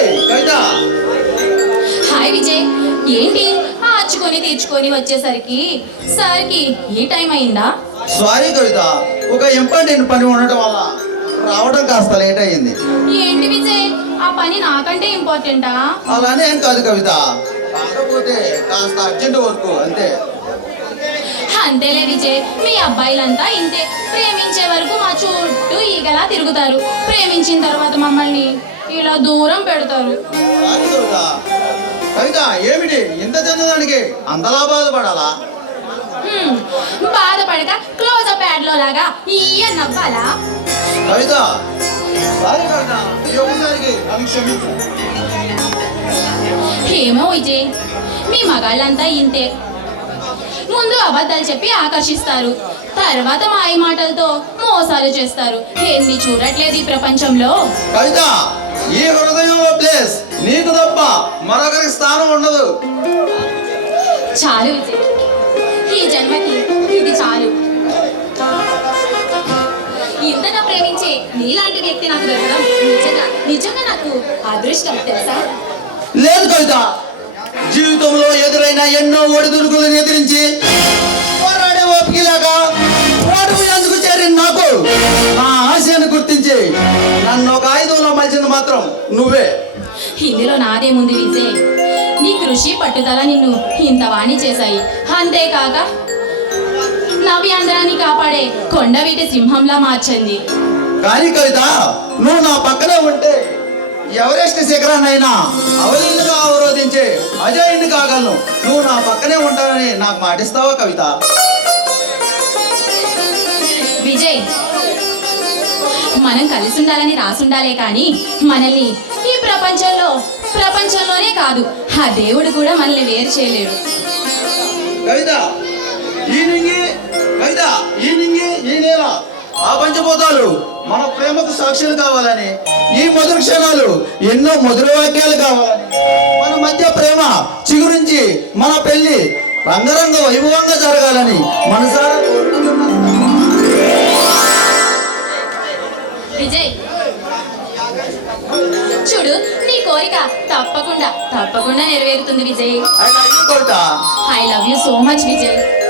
కవిత. Hi Vijay, ఏంటి ఆచుకొని తీర్చుకొని వచ్చేసరికి సార్కి ఈ టైం అయిందా? సారీ కవిత, ఒక ఇంపార్టెంట్ పని ఉండటం వల్ల రావడం కాస్త లేట్ అయ్యింది. ఏంటి విజయ్, ఆ పని నాకంటే ఇంపార్టెంటా? అలానే ఏం కాదు కవిత, కాకపోతే కాస్త అర్జెంట్ వర్క్ అంతే. అంతేలే విజయ్, మీ అబ్బాయిలంతా ఇంతే. ప్రేమించే వరకు మా చుట్టూ ఈగలా తిరుగుతారు, ప్రేమించిన తర్వాత మమ్మల్ని ఇలా దూరం పెడతారు. సారీ కవిత. కవిత, ఏమిటి ఇంత చిన్నదానికి అంతలా బాధపడాలా? బాధపడక క్లోజ్ అప్ యాడ్ లో లాగా ఈయ నవ్వాలా? కవిత, సారీ కవిత, ఈ ఒక్కసారికి నన్ను క్షమించు. ఏమో విజయ్, మీ మగాళ్ళంతా ఇంతే. ముందు అబద్ధాలు చెప్పి ఆకర్షిస్తారు, తర్వాత మాయ మాటలతో మోసాలు చేస్తారు. ఎన్ని చూడట్లేదు ఈ ప్రపంచంలో. కవిత, ఈ హృదయంలో ప్లేస్ నీకు తప్ప మరొకరికి స్థానం ఉండదు. చాలు విజయ్, ఈ జన్మకి ఇది చాలు. ఇంతగా ప్రేమించే నీలాంటి వ్యక్తి నాకు దొరకడం నిజంగా నాకు అదృష్టం తెలుసా? లేదు కవిత, జీవితంలో ఎదురైన ఎన్నో ఒడిదుడుకులను ఎదిరించి పోరాడే ఓపికలాగా ఓటమి ఎందుకు చేరింది నాకు. నా ఆశయాన్ని గుర్తించి నన్ను ఒక ఆయుధంలో మలిచింది మాత్రం నువ్వే. ఇందులో నాదేముంది విజయ్, నీ కృషి పట్టుదల నిన్ను ఇంత వాణి చేశాయి. అంతేకాక నవ్యాంధ్రాన్ని కాపాడే కొండవీటి సింహంలా మార్చింది. కానీ కవిత, నువ్వు నా పక్కనే ఉంటే ఎవరెస్ట్ శిఖరాన్నైనా అవలీలుగా అవరోధించే అజయుడిని కాగలను. నువ్వు నా పక్కనే ఉంటానని నాకు మాటిస్తావా కవిత? విజయ్, మనం కలిసి ఉండాలని రాసుండాలే కానీ మనల్ని ఈ ప్రపంచంలోనే కాదు ఆ దేవుడు కూడా మనల్ని వేరు చేయలేడు. కవిత, ఈ నింగి, కవిత, ఈ నింగి, ఈ నేల, ఆ పంచభూతాలు మన ప్రేమకు సాక్షులు కావాలని, ఈ మధుర క్షణాలు ఎన్నో మధుర వాక్యాలు కావాలని, మన మధ్య ప్రేమ చిగురించి మన పెళ్లి రంగరంగ వైభవంగా జరగాలని మనసారా విజయ్, చూడు నీ కోరిక తప్పకుండా నెరవేరుతుంది Vijay. Kavitha. I love you so much Vijay.